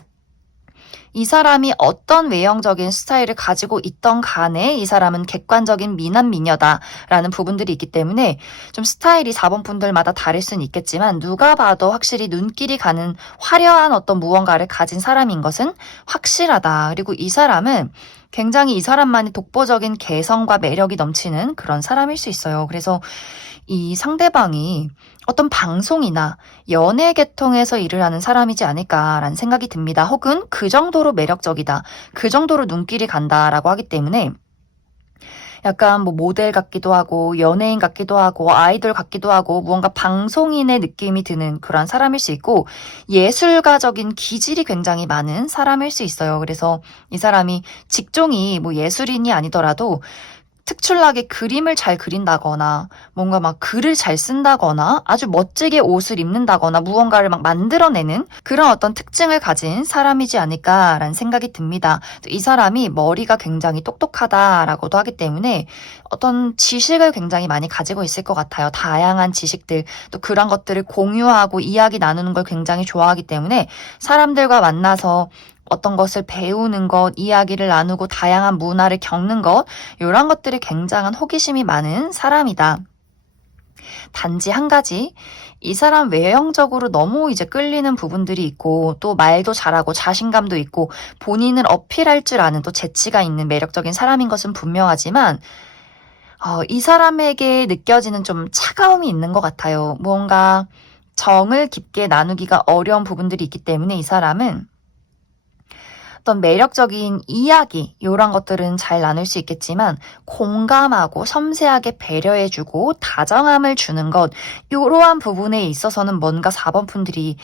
이 사람이 어떤 외형적인 스타일을 가지고 있던 간에 이 사람은 객관적인 미남 미녀다라는 부분들이 있기 때문에 좀 스타일이 4번 분들마다 다를 수는 있겠지만 누가 봐도 확실히 눈길이 가는 화려한 어떤 무언가를 가진 사람인 것은 확실하다. 그리고 이 사람은 굉장히 이 사람만의 독보적인 개성과 매력이 넘치는 그런 사람일 수 있어요. 그래서 이 상대방이 어떤 방송이나 연예 계통에서 일을 하는 사람이지 않을까라는 생각이 듭니다. 혹은 그 정도로 매력적이다, 그 정도로 눈길이 간다라고 하기 때문에 약간 뭐 모델 같기도 하고 연예인 같기도 하고 아이돌 같기도 하고 무언가 방송인의 느낌이 드는 그런 사람일 수 있고 예술가적인 기질이 굉장히 많은 사람일 수 있어요. 그래서 이 사람이 직종이 뭐 예술인이 아니더라도 특출나게 그림을 잘 그린다거나 뭔가 막 글을 잘 쓴다거나 아주 멋지게 옷을 입는다거나 무언가를 막 만들어내는 그런 어떤 특징을 가진 사람이지 않을까라는 생각이 듭니다. 이 사람이 머리가 굉장히 똑똑하다라고도 하기 때문에 어떤 지식을 굉장히 많이 가지고 있을 것 같아요. 다양한 지식들, 또 그런 것들을 공유하고 이야기 나누는 걸 굉장히 좋아하기 때문에 사람들과 만나서 어떤 것을 배우는 것, 이야기를 나누고 다양한 문화를 겪는 것, 이런 것들이 굉장한 호기심이 많은 사람이다. 단지 한 가지, 이 사람 외형적으로 너무 이제 끌리는 부분들이 있고 또 말도 잘하고 자신감도 있고 본인을 어필할 줄 아는 또 재치가 있는 매력적인 사람인 것은 분명하지만 이 사람에게 느껴지는 좀 차가움이 있는 것 같아요. 뭔가 정을 깊게 나누기가 어려운 부분들이 있기 때문에 이 사람은 어떤 매력적인 이야기 이런 것들은 잘 나눌 수 있겠지만 공감하고 섬세하게 배려해주고 다정함을 주는 것 이러한 부분에 있어서는 뭔가 4번 분들이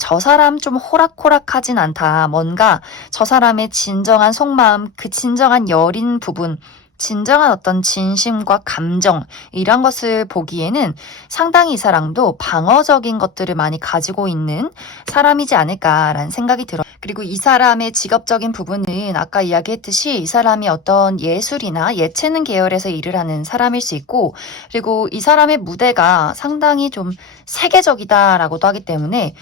저 사람 좀 호락호락하진 않다. 뭔가 저 사람의 진정한 속마음 그 진정한 여린 부분 진정한 어떤 진심과 감정 이런 것을 보기에는 상당히 이 사람도 방어적인 것들을 많이 가지고 있는 사람이지 않을까라는 생각이 들어요. 그리고 이 사람의 직업적인 부분은 아까 이야기했듯이 이 사람이 어떤 예술이나 예체능 계열에서 일을 하는 사람일 수 있고 그리고 이 사람의 무대가 상당히 좀 세계적이다라고도 하기 때문에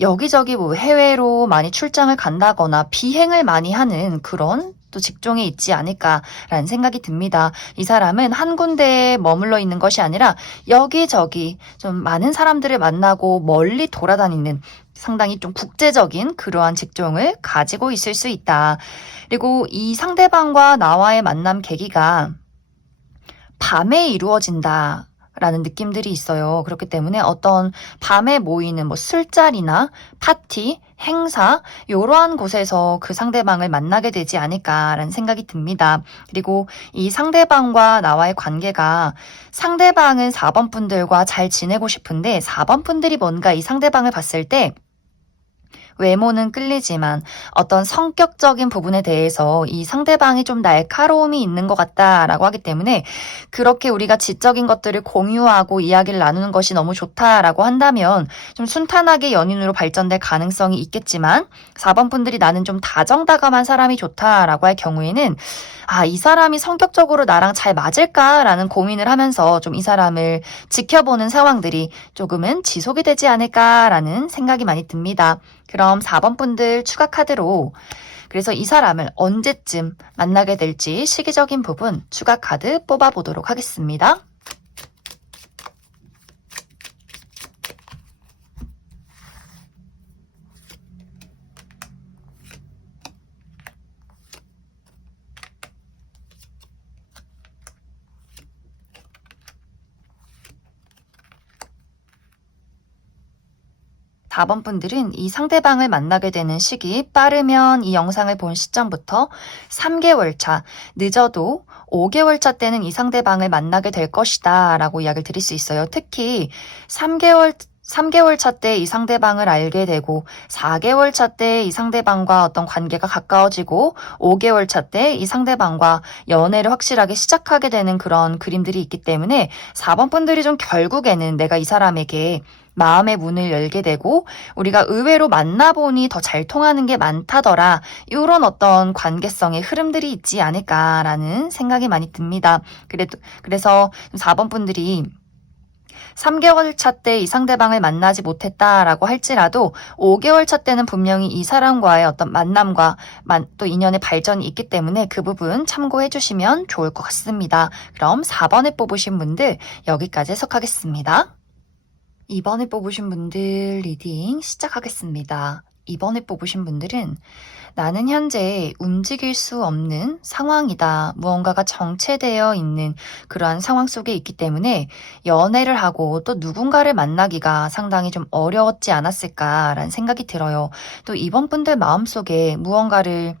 여기저기 뭐 해외로 많이 출장을 간다거나 비행을 많이 하는 그런 또 직종에 있지 않을까라는 생각이 듭니다. 이 사람은 한 군데에 머물러 있는 것이 아니라 여기저기 좀 많은 사람들을 만나고 멀리 돌아다니는 상당히 좀 국제적인 그러한 직종을 가지고 있을 수 있다. 그리고 이 상대방과 나와의 만남 계기가 밤에 이루어진다. 라는 느낌들이 있어요. 그렇기 때문에 어떤 밤에 모이는 뭐 술자리나 파티, 행사 이러한 곳에서 그 상대방을 만나게 되지 않을까라는 생각이 듭니다. 그리고 이 상대방과 나와의 관계가 상대방은 4번 분들과 잘 지내고 싶은데 4번 분들이 뭔가 이 상대방을 봤을 때 외모는 끌리지만 어떤 성격적인 부분에 대해서 이 상대방이 좀 날카로움이 있는 것 같다라고 하기 때문에 그렇게 우리가 지적인 것들을 공유하고 이야기를 나누는 것이 너무 좋다라고 한다면 좀 순탄하게 연인으로 발전될 가능성이 있겠지만 4번 분들이 나는 좀 다정다감한 사람이 좋다라고 할 경우에는 이 사람이 성격적으로 나랑 잘 맞을까라는 고민을 하면서 좀 이 사람을 지켜보는 상황들이 조금은 지속이 되지 않을까라는 생각이 많이 듭니다. 그럼 4번 분들 추가 카드로 그래서 이 사람을 언제쯤 만나게 될지 시기적인 부분 추가 카드 뽑아보도록 하겠습니다. 4번 분들은 이 상대방을 만나게 되는 시기 빠르면 이 영상을 본 시점부터 3개월 차, 늦어도 5개월 차 때는 이 상대방을 만나게 될 것이다 라고 이야기를 드릴 수 있어요. 특히 3개월 차 때 이 상대방을 알게 되고 4개월 차 때 이 상대방과 어떤 관계가 가까워지고 5개월 차 때 이 상대방과 연애를 확실하게 시작하게 되는 그런 그림들이 있기 때문에 4번 분들이 좀 결국에는 내가 이 사람에게 마음의 문을 열게 되고 우리가 의외로 만나보니 더 잘 통하는 게 많다더라. 이런 어떤 관계성의 흐름들이 있지 않을까라는 생각이 많이 듭니다. 그래서 4번 분들이 3개월 차 때 이 상대방을 만나지 못했다라고 할지라도 5개월 차 때는 분명히 이 사람과의 어떤 만남과 또 인연의 발전이 있기 때문에 그 부분 참고해 주시면 좋을 것 같습니다. 그럼 4번을 뽑으신 분들 여기까지 해석하겠습니다. 2번을 뽑으신 분들 리딩 시작하겠습니다. 2번을 뽑으신 분들은 나는 현재 움직일 수 없는 상황이다. 무언가가 정체되어 있는 그러한 상황 속에 있기 때문에 연애를 하고 또 누군가를 만나기가 상당히 좀 어려웠지 않았을까라는 생각이 들어요. 또 이번 분들 마음속에 무언가를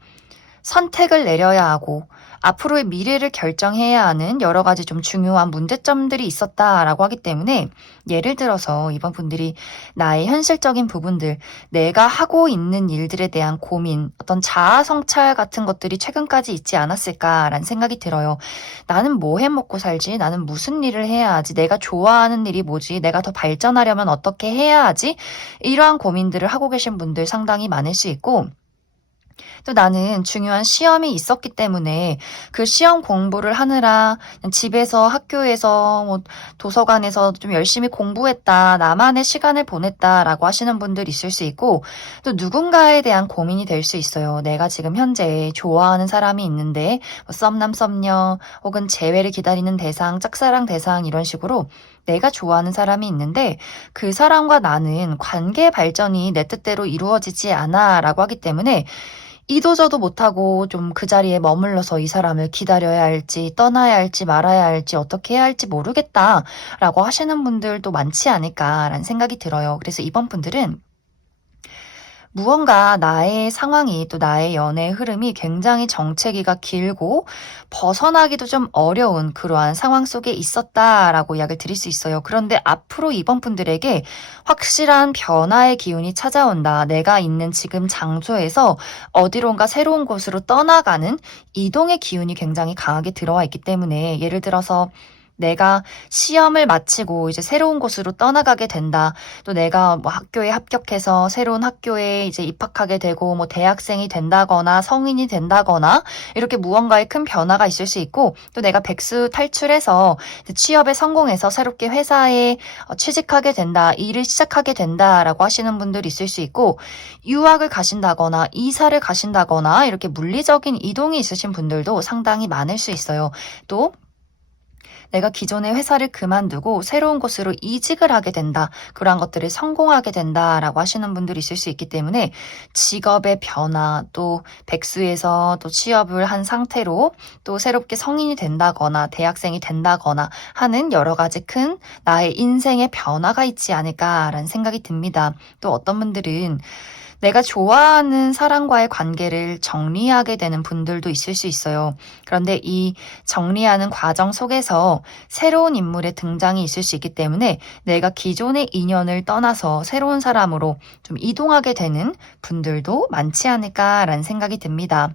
선택을 내려야 하고 앞으로의 미래를 결정해야 하는 여러 가지 좀 중요한 문제점들이 있었다라고 하기 때문에 예를 들어서 이번 분들이 나의 현실적인 부분들, 내가 하고 있는 일들에 대한 고민, 어떤 자아 성찰 같은 것들이 최근까지 있지 않았을까라는 생각이 들어요. 나는 뭐 해 먹고 살지? 나는 무슨 일을 해야 하지? 내가 좋아하는 일이 뭐지? 내가 더 발전하려면 어떻게 해야 하지? 이러한 고민들을 하고 계신 분들 상당히 많을 수 있고 또 나는 중요한 시험이 있었기 때문에 그 시험 공부를 하느라 집에서 학교에서 뭐 도서관에서 좀 열심히 공부했다. 나만의 시간을 보냈다라고 하시는 분들 있을 수 있고 또 누군가에 대한 고민이 될 수 있어요. 내가 지금 현재 좋아하는 사람이 있는데 뭐 썸남 썸녀 혹은 재회를 기다리는 대상, 짝사랑 대상 이런 식으로 내가 좋아하는 사람이 있는데 그 사람과 나는 관계 발전이 내 뜻대로 이루어지지 않아 라고 하기 때문에 이도저도 못하고 좀 그 자리에 머물러서 이 사람을 기다려야 할지 떠나야 할지 말아야 할지 어떻게 해야 할지 모르겠다라고 하시는 분들도 많지 않을까라는 생각이 들어요. 그래서 이번 분들은 무언가 나의 상황이 또 나의 연애의 흐름이 굉장히 정체기가 길고 벗어나기도 좀 어려운 그러한 상황 속에 있었다라고 이야기를 드릴 수 있어요. 그런데 앞으로 이번 분들에게 확실한 변화의 기운이 찾아온다. 내가 있는 지금 장소에서 어디론가 새로운 곳으로 떠나가는 이동의 기운이 굉장히 강하게 들어와 있기 때문에 예를 들어서 내가 시험을 마치고 이제 새로운 곳으로 떠나가게 된다. 또 내가 뭐 학교에 합격해서 새로운 학교에 이제 입학하게 되고 뭐 대학생이 된다거나 성인이 된다거나 이렇게 무언가의 큰 변화가 있을 수 있고 또 내가 백수 탈출해서 취업에 성공해서 새롭게 회사에 취직하게 된다. 일을 시작하게 된다라고 하시는 분들이 있을 수 있고 유학을 가신다거나 이사를 가신다거나 이렇게 물리적인 이동이 있으신 분들도 상당히 많을 수 있어요. 또 내가 기존의 회사를 그만두고 새로운 곳으로 이직을 하게 된다. 그러한 것들을 성공하게 된다라고 하시는 분들이 있을 수 있기 때문에 직업의 변화, 또 백수에서 또 취업을 한 상태로 또 새롭게 성인이 된다거나 대학생이 된다거나 하는 여러 가지 큰 나의 인생의 변화가 있지 않을까라는 생각이 듭니다. 또 어떤 분들은 내가 좋아하는 사람과의 관계를 정리하게 되는 분들도 있을 수 있어요. 그런데 이 정리하는 과정 속에서 새로운 인물의 등장이 있을 수 있기 때문에 내가 기존의 인연을 떠나서 새로운 사람으로 좀 이동하게 되는 분들도 많지 않을까라는 생각이 듭니다.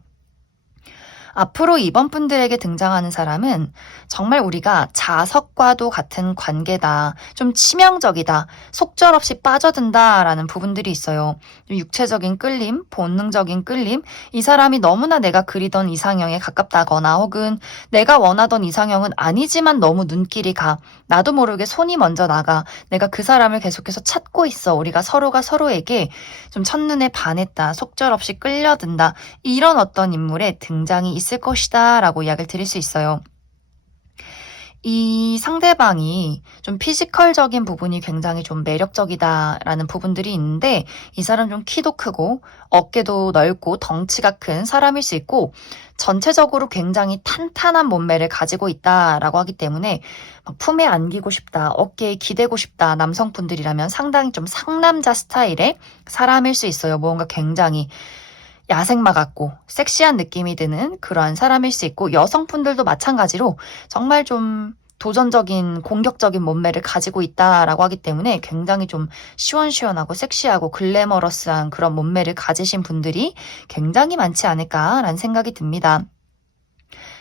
앞으로 이번 분들에게 등장하는 사람은 정말 우리가 자석과도 같은 관계다, 좀 치명적이다, 속절없이 빠져든다라는 부분들이 있어요. 좀 육체적인 끌림, 본능적인 끌림, 이 사람이 너무나 내가 그리던 이상형에 가깝다거나 혹은 내가 원하던 이상형은 아니지만 너무 눈길이 가, 나도 모르게 손이 먼저 나가, 내가 그 사람을 계속해서 찾고 있어, 우리가 서로가 서로에게 좀 첫눈에 반했다, 속절없이 끌려든다, 이런 어떤 인물의 등장이 있을 것이다 라고 이야기를 드릴 수 있어요. 이 상대방이 좀 피지컬적인 부분이 굉장히 좀 매력적이다라는 부분들이 있는데 이 사람 좀 키도 크고 어깨도 넓고 덩치가 큰 사람일 수 있고 전체적으로 굉장히 탄탄한 몸매를 가지고 있다라고 하기 때문에 막 품에 안기고 싶다, 어깨에 기대고 싶다 남성분들이라면 상당히 좀 상남자 스타일의 사람일 수 있어요. 뭔가 굉장히 야생마 같고 섹시한 느낌이 드는 그러한 사람일 수 있고 여성분들도 마찬가지로 정말 좀 도전적인 공격적인 몸매를 가지고 있다라고 하기 때문에 굉장히 좀 시원시원하고 섹시하고 글래머러스한 그런 몸매를 가지신 분들이 굉장히 많지 않을까라는 생각이 듭니다.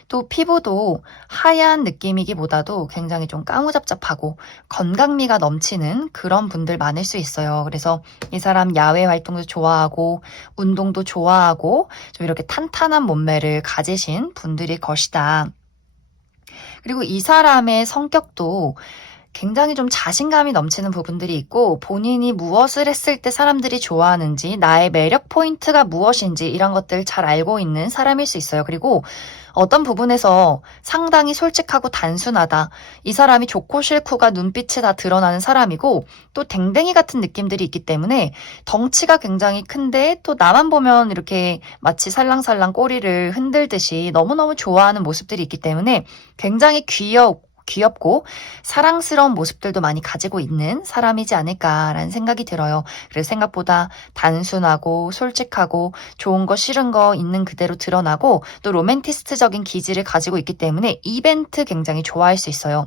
또 피부도 하얀 느낌이기보다도 굉장히 좀 까무잡잡하고 건강미가 넘치는 그런 분들 많을 수 있어요. 그래서 이 사람 야외 활동도 좋아하고 운동도 좋아하고 좀 이렇게 탄탄한 몸매를 가지신 분들일 것이다. 그리고 이 사람의 성격도 굉장히 좀 자신감이 넘치는 부분들이 있고 본인이 무엇을 했을 때 사람들이 좋아하는지 나의 매력 포인트가 무엇인지 이런 것들을 잘 알고 있는 사람일 수 있어요. 그리고 어떤 부분에서 상당히 솔직하고 단순하다. 이 사람이 좋고 싫고가 눈빛에 다 드러나는 사람이고 또 댕댕이 같은 느낌들이 있기 때문에 덩치가 굉장히 큰데 또 나만 보면 이렇게 마치 살랑살랑 꼬리를 흔들듯이 너무너무 좋아하는 모습들이 있기 때문에 굉장히 귀엽고 사랑스러운 모습들도 많이 가지고 있는 사람이지 않을까라는 생각이 들어요. 그래서 생각보다 단순하고 솔직하고 좋은 거 싫은 거 있는 그대로 드러나고 또 로맨티스트적인 기질을 가지고 있기 때문에 이벤트 굉장히 좋아할 수 있어요.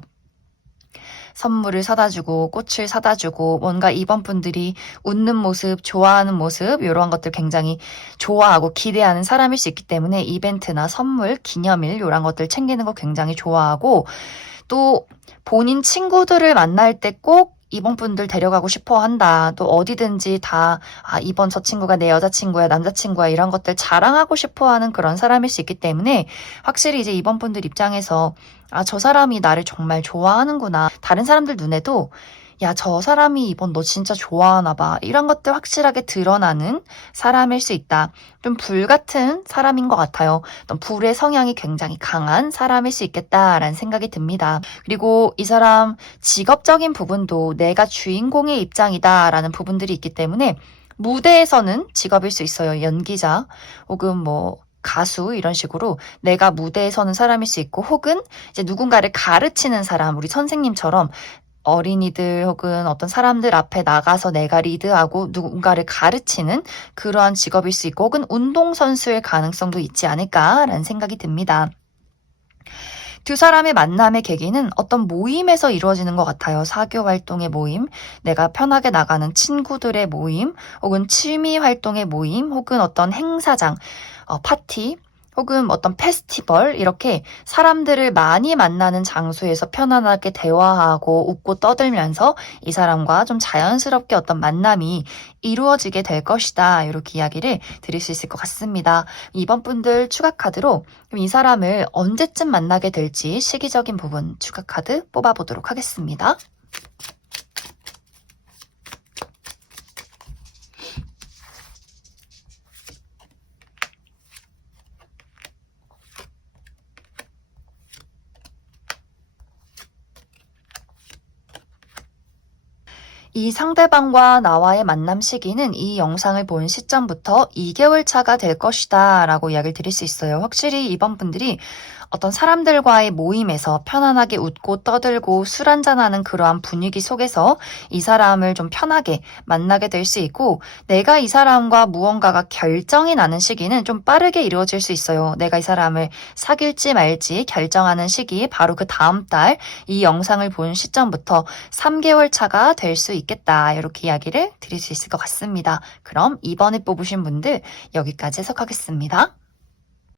선물을 사다 주고 꽃을 사다 주고 뭔가 이번 분들이 웃는 모습, 좋아하는 모습 이런 것들 굉장히 좋아하고 기대하는 사람일 수 있기 때문에 이벤트나 선물, 기념일 이런 것들 챙기는 거 굉장히 좋아하고 또 본인 친구들을 만날 때 꼭 이번 분들 데려가고 싶어 한다. 또 어디든지 다, 이번 저 친구가 내 여자친구야, 남자친구야, 이런 것들 자랑하고 싶어 하는 그런 사람일 수 있기 때문에 확실히 이제 이번 분들 입장에서 저 사람이 나를 정말 좋아하는구나. 다른 사람들 눈에도 야, 저 사람이 이번 너 진짜 좋아하나 봐. 이런 것들 확실하게 드러나는 사람일 수 있다. 좀 불 같은 사람인 것 같아요. 어떤 불의 성향이 굉장히 강한 사람일 수 있겠다라는 생각이 듭니다. 그리고 이 사람 직업적인 부분도 내가 주인공의 입장이다라는 부분들이 있기 때문에 무대에서는 직업일 수 있어요. 연기자 혹은 뭐 가수 이런 식으로 내가 무대에 서는 사람일 수 있고 혹은 이제 누군가를 가르치는 사람, 우리 선생님처럼 어린이들 혹은 어떤 사람들 앞에 나가서 내가 리드하고 누군가를 가르치는 그러한 직업일 수 있고 혹은 운동선수일 가능성도 있지 않을까라는 생각이 듭니다. 두 사람의 만남의 계기는 어떤 모임에서 이루어지는 것 같아요. 사교 활동의 모임, 내가 편하게 나가는 친구들의 모임, 혹은 취미 활동의 모임, 혹은 어떤 행사장, 파티, 혹은 어떤 페스티벌 이렇게 사람들을 많이 만나는 장소에서 편안하게 대화하고 웃고 떠들면서 이 사람과 좀 자연스럽게 어떤 만남이 이루어지게 될 것이다. 이렇게 이야기를 드릴 수 있을 것 같습니다. 이번 분들 추가 카드로 이 사람을 언제쯤 만나게 될지 시기적인 부분 추가 카드 뽑아보도록 하겠습니다. 이 상대방과 나와의 만남 시기는 이 영상을 본 시점부터 2개월 차가 될 것이다 라고 이야기를 드릴 수 있어요. 확실히 이번 분들이 어떤 사람들과의 모임에서 편안하게 웃고 떠들고 술 한잔하는 그러한 분위기 속에서 이 사람을 좀 편하게 만나게 될 수 있고, 내가 이 사람과 무언가가 결정이 나는 시기는 좀 빠르게 이루어질 수 있어요. 내가 이 사람을 사귈지 말지 결정하는 시기 바로 그 다음 달 이 영상을 본 시점부터 3개월 차가 될 수 있겠다, 이렇게 이야기를 드릴 수 있을 것 같습니다. 그럼 이번에 뽑으신 분들 여기까지 해석하겠습니다.